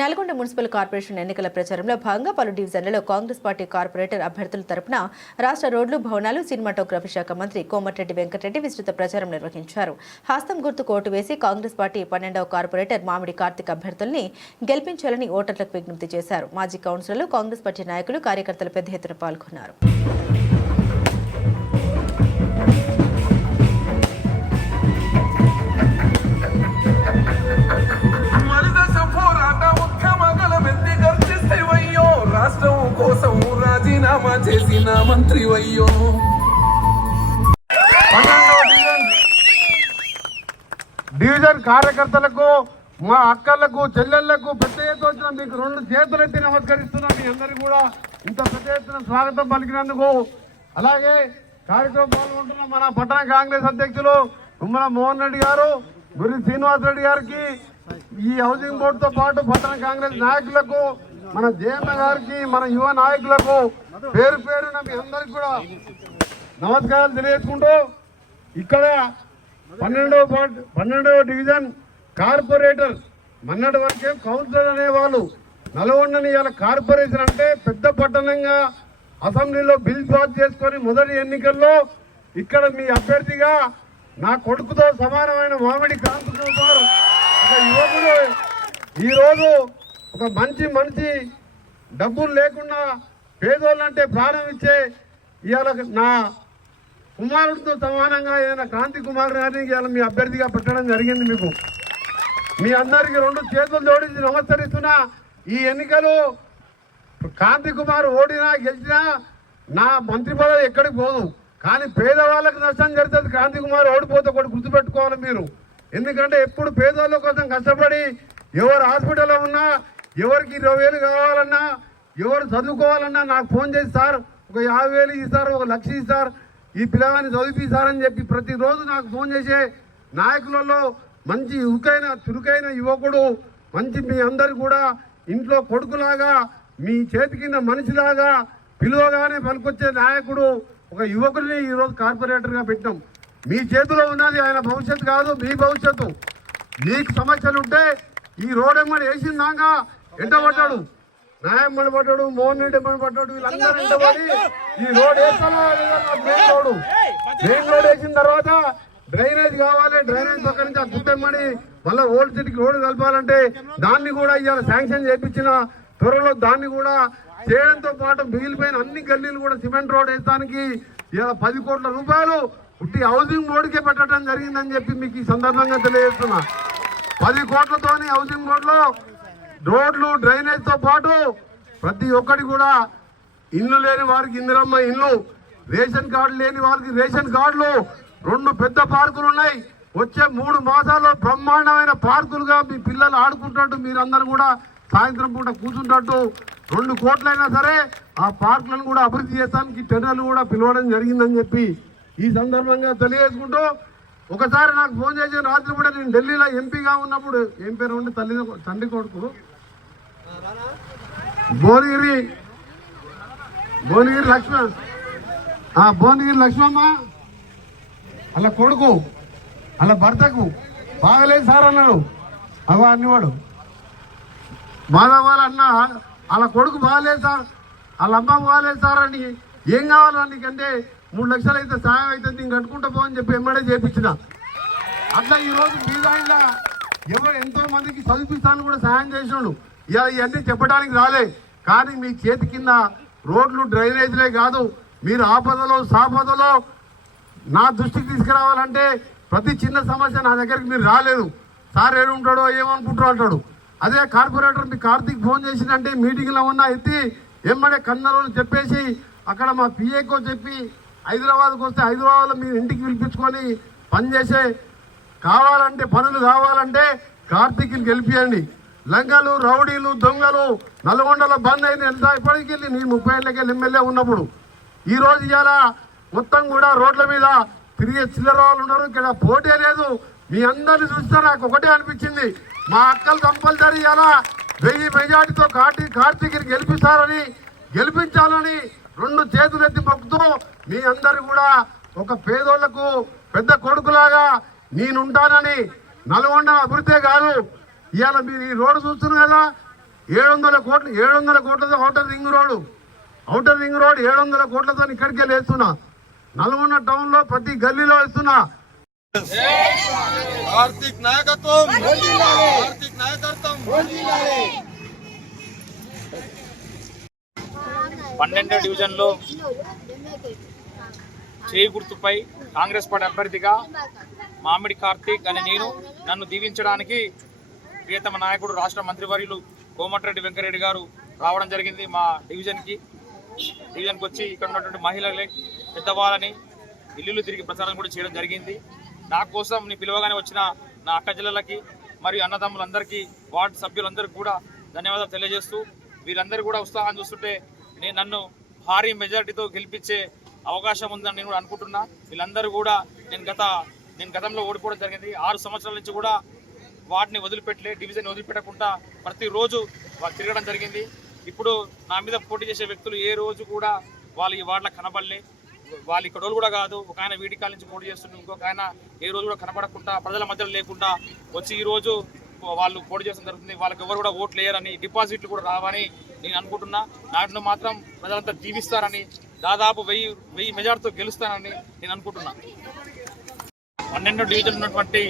Nalgonda municipal corporation ఎన్నికల ప్రచారంలో భాగంగా పలు డివిజన్లలో కాంగ్రెస్ పార్టీ కార్పొరేటర్ అభ్యర్థుల తరపున రాష్ట్ర రోడ్లు భవనాలు సినిమాటోగ్రఫీ శాఖ మంత్రి కోమటిరెడ్డి వెంకటరెడ్డి విస్తృత ప్రచారం నిర్వహించారు. హస్తం గుర్తుకు ఓటు వేసి కాంగ్రెస్ పార్టీ 12వ కార్పొరేటర్ మామిడి కార్తిక్ అభ్యర్థుల్ని గెలిపించాలని ఓటర్లకు విజ్ఞప్తి చేశారు. మాజీ కౌన్సిలర్లు, కాంగ్రెస్ పార్టీ నాయకులు, కార్యకర్తలు పెద్ద ఎత్తున పాల్గొన్నారు. చేసిన మంత్రి వయ్యో డివిజన్ కార్యకర్తలకు, మా అక్కలకు, చెల్లెళ్లకు పెద్ద ఎత్తున వచ్చిన మీకు 2 చేతులెత్తి నమస్కరిస్తున్నా. మీ అందరికీ కూడా ఇంత పెద్ద ఎత్తున స్వాగతం పలికినందుకు. అలాగే కార్యక్రమం పాల్గొంటున్న మన పట్టణ కాంగ్రెస్ అధ్యక్షులు తుమ్మల మోహన్ రెడ్డి గారు, గురి శ్రీనివాస్ రెడ్డి గారికి, ఈ హౌసింగ్ బోర్డుతో పాటు పట్టణ కాంగ్రెస్ నాయకులకు, మన జయన్న గారికి, మన యువ నాయకులకు పేరు పేరున మీ అందరికి కూడా నమస్కారాలు తెలియజేసుకుంటూ, ఇక్కడ 12వ డివిజన్ కార్పొరేటర్ మన్నటి వరకే కౌన్సిలర్ అనేవాళ్ళు నల్గొండని ఇవాళ కార్పొరేషన్ అంటే పెద్ద పట్టణంగా అసెంబ్లీలో బిల్ పాస్ చేసుకొని మొదటి ఎన్నికల్లో ఇక్కడ మీ అభ్యర్థిగా నా కొడుకుతో సమానమైన మామిడి కాంతి కుమార్ ఒక యువకుడు ఈరోజు ఒక మంచి డబ్బులు లేకుండా పేదోళ్ళంటే ప్రాణం ఇచ్చే ఇవాళ నా కుమారుడితో సమానంగా ఏదైనా కాంతి కుమార్ గారిని ఇవాళ మీ అభ్యర్థిగా పెట్టడం జరిగింది. మీకు మీ అందరికీ 2 చేతులు జోడించి నమస్కరిస్తున్నా. ఈ ఎన్నికలు కాంతి కుమార్ ఓడినా గెలిచినా నా మంత్రి పదవి ఎక్కడికి పోదు, కానీ పేదవాళ్ళకి నష్టం జరుగుతుంది. కాంతి కుమార్ ఓడిపోతే ఒకటి గుర్తుపెట్టుకోవాలి మీరు. ఎందుకంటే ఎప్పుడు పేదవాళ్ళ కోసం కష్టపడి ఎవరు హాస్పిటల్లో ఉన్నా, ఎవరికి 20,000 కావాలన్నా, ఎవరు చదువుకోవాలన్నా నాకు ఫోన్ చేసి సార్ ఒక 50,000 ఇస్తారు, 1,00,000 ఇస్తారు, ఈ పిల్లగాన్ని చదివిస్తారని చెప్పి ప్రతిరోజు నాకు ఫోన్ చేసే నాయకులలో మంచి చురుకైన యువకుడు, మంచి మీ అందరు కూడా ఇంట్లో కొడుకులాగా, మీ చేతి కింద మనిషిలాగా పిలువగానే పనికొచ్చే నాయకుడు, ఒక యువకుడిని ఈరోజు కార్పొరేటర్గా పెట్టాం. మీ చేతిలో ఉన్నది ఆయన భవిష్యత్తు కాదు, మీ భవిష్యత్తు. మీకు సమస్యలు ఉంటే ఈ రోడ్ ఎమ్మడి వేసిందాకా ఎంటబడ్డాడు, నాయమ్మడి పడ్డాడు, మోహన్ రెడ్డి ఎమ్మడి పడ్డాడు, వీళ్ళందరూ ఎంటబడి ఈ రోడ్ వేస్తాను. మెయిన్ రోడ్ వేసిన తర్వాత డ్రైనేజ్ కావాలి, డ్రైనేజ్ పక్క నుంచి ఆ గుట్టెమ్మడి మళ్ళీ ఓల్డ్ సిటీకి రోడ్డు కలపాలంటే దాన్ని కూడా ఇవాళ శాంక్షన్ చేయించిన త్వరలో దాన్ని కూడా చేయడంతో పాటు మిగిలిపోయిన అన్ని గల్లీలు కూడా సిమెంట్ రోడ్ వేయడానికి ఇవాళ 10 కోట్ల రూపాయలు ఉట్టి హౌసింగ్ బోర్డుకే పెట్టడం జరిగిందని చెప్పి మీకు ఈ సందర్భంగా తెలియజేస్తున్నా. 10 కోట్లతోని హౌసింగ్ బోర్డులో రోడ్లు, డ్రైనేజ్తో పాటు ప్రతి ఒక్కటి కూడా ఇల్లు లేని వారికి ఇందిరమ్మ ఇల్లు, రేషన్ కార్డు లేని వారికి రేషన్ కార్డులు, 2 పెద్ద పార్కులు ఉన్నాయి. వచ్చే 3 మాసాల్లో బ్రహ్మాండమైన పార్కులుగా మీ పిల్లలు ఆడుకుంటున్నట్టు, మీరందరూ కూడా సాయంత్రం పూట కూర్చుంటట్టు 2 కోట్లైనా సరే ఆ పార్కులను కూడా అభివృద్ధి చేయడానికి టెండర్లు కూడా పిలవడం జరిగిందని చెప్పి ఈ సందర్భంగా తెలియజేసుకుంటూ, ఒకసారి నాకు ఫోన్ చేసిన రాత్రి కూడా నేను ఢిల్లీలో ఎంపీగా ఉన్నప్పుడు, ఏం పేరు ఉండి తండ్రి కొడుకు భువనగిరి లక్ష్మమ్మ అలా కొడుకు అలా భర్తకు బాగలేదు సార్ అన్నాడు. అవ అన్నవాడు మాధవాళ్ళు అన్న అలా కొడుకు బాగలేదు సార్, వాళ్ళ అమ్మ బాగలేదు సార్ అని, ఏం కావాలా నీకంటే 3 లక్షలు అయితే సాయం అయితే నేను కట్టుకుంటా పోని చెప్పి ఎమ్మడే చేయించిన. అట్లా ఈరోజు మీ దానిలో ఎవరు ఎంతో మందికి చదివిస్తాను కూడా సాయం చేసినాడు. ఇవన్నీ చెప్పడానికి రాలే, కానీ మీ చేతి కింద రోడ్లు, డ్రైనేజీలే కాదు, మీరు ఆపదలో సాపదలో నా దృష్టికి తీసుకురావాలంటే ప్రతి చిన్న సమస్య నా దగ్గరికి మీరు రాలేదు. సార్ ఏడుంటాడో ఏమనుకుంటాడో అంటాడు. అదే కార్పొరేటర్ మీ కార్తీక్ ఫోన్ చేసిందంటే మీటింగ్లో ఉన్నా ఎత్తి ఎమ్మడే కన్నరోజు చెప్పేసి అక్కడ మా పిఏకో చెప్పి హైదరాబాద్కి వస్తే హైదరాబాద్లో మీరు ఇంటికి పిలిపించుకొని పనిచేసే కావాలంటే పనులు కావాలంటే కార్తీక్ని గెలిపియండి. లంగలు, రౌడీలు, దొంగలు నల్గొండలో బంద్ అయిన ఎంత ఇప్పటికి వెళ్ళి నీ 30 ఏళ్ళకి ఎమ్మెల్యే ఉన్నప్పుడు ఈరోజు ఇవాళ మొత్తం కూడా రోడ్ల మీద తిరిగే చిల్లర వాళ్ళు ఉన్నారు. ఇక్కడ పోటీ లేదు. మీ అందరిని చూస్తే నాకు ఒకటే అనిపించింది, మా అక్కలు కంపల్సరీ ఇలా 1000 మెజార్టీతో కార్తీక్ని గెలిపించాలని 2 చేతులెత్తి మొక్కుతూ మీ అందరు కూడా ఒక పేదోళ్లకు పెద్ద కొడుకులాగా నేనుంటానని, నల్గొండ అభివృద్ధే కాదు ఇవాళ మీరు ఈ రోడ్డు చూస్తున్నారు కదా, 700 కోట్లతో ఔటర్ రింగ్ రోడ్ 700 కోట్లతో ఇక్కడికి వెళ్ళి వేస్తున్నా. నల్గొండ టౌన్ లో ప్రతి గల్లీలో వేస్తున్నా. ఆర్థిక నాయకత్వం, ఆర్థిక నాయకత్వం. 12వ డివిజన్లో చేయి గుర్తుపై కాంగ్రెస్ పార్టీ అభ్యర్థిగా మామిడి కార్తీక్ అనే నేను నన్ను దీవించడానికి ప్రియతమ నాయకుడు రాష్ట్ర మంత్రివర్యులు కోమటిరెడ్డి వెంకరెడ్డి గారు రావడం జరిగింది. మా డివిజన్కి వచ్చి ఇక్కడ ఉన్నటువంటి మహిళలే పెద్దవాళ్ళని ఇల్లు తిరిగి ప్రచారం కూడా చేయడం జరిగింది. నా కోసం నీ పిలవగానే వచ్చిన నా అక్క జిల్లలకి మరియు అన్నదమ్ములందరికీ వార్డు సభ్యులందరికీ కూడా ధన్యవాదాలు తెలియజేస్తూ, వీరందరూ కూడా ఉత్సాహం చూస్తుంటే నన్ను భారీ మెజారిటీతో గెలిపించే అవకాశం ఉందని నేను కూడా అనుకుంటున్నా. వీళ్ళందరూ కూడా నేను గతంలో ఓడిపోవడం జరిగింది. 6 సంవత్సరాల నుంచి కూడా వార్డుని డివిజన్ వదిలిపెట్టకుండా ప్రతిరోజు వాళ్ళు తిరగడం జరిగింది. ఇప్పుడు నా మీద పోటీ చేసే వ్యక్తులు ఏ రోజు కూడా వాళ్ళు ఈ వార్డులో కనబడలే. వాళ్ళు ఇక్కడ కూడా కాదు, ఒక ఆయన వీడికాల నుంచి పోటీ చేస్తుంటే ఇంకొక ఆయన ఏ రోజు కూడా కనబడకుండా ప్రజల మధ్యలో లేకుండా వచ్చి ఈ రోజు వాళ్ళు పోటీ చేయడం జరుగుతుంది. వాళ్ళకి ఎవరు కూడా ఓట్లు వేయరని, డిపాజిట్లు కూడా రావని నేను అనుకుంటున్నా. నాటిని మాత్రం ప్రజలంతా దీవిస్తారని, దాదాపు 1000 మెజార్టీతో గెలుస్తానని నేను అనుకుంటున్నా. 12వ డివిజన్ ఉన్నటువంటి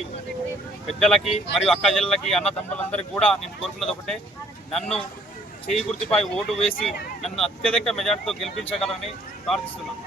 పెద్దలకి మరియు అక్క జిల్లలకి అన్నదమ్ములందరికీ కూడా నేను కోరుకున్నది ఒకటే, నన్ను చేయి గుర్తుపై ఓటు వేసి నన్ను అత్యధిక మెజార్టీతో గెలిపించగలని ప్రార్థిస్తున్నాను.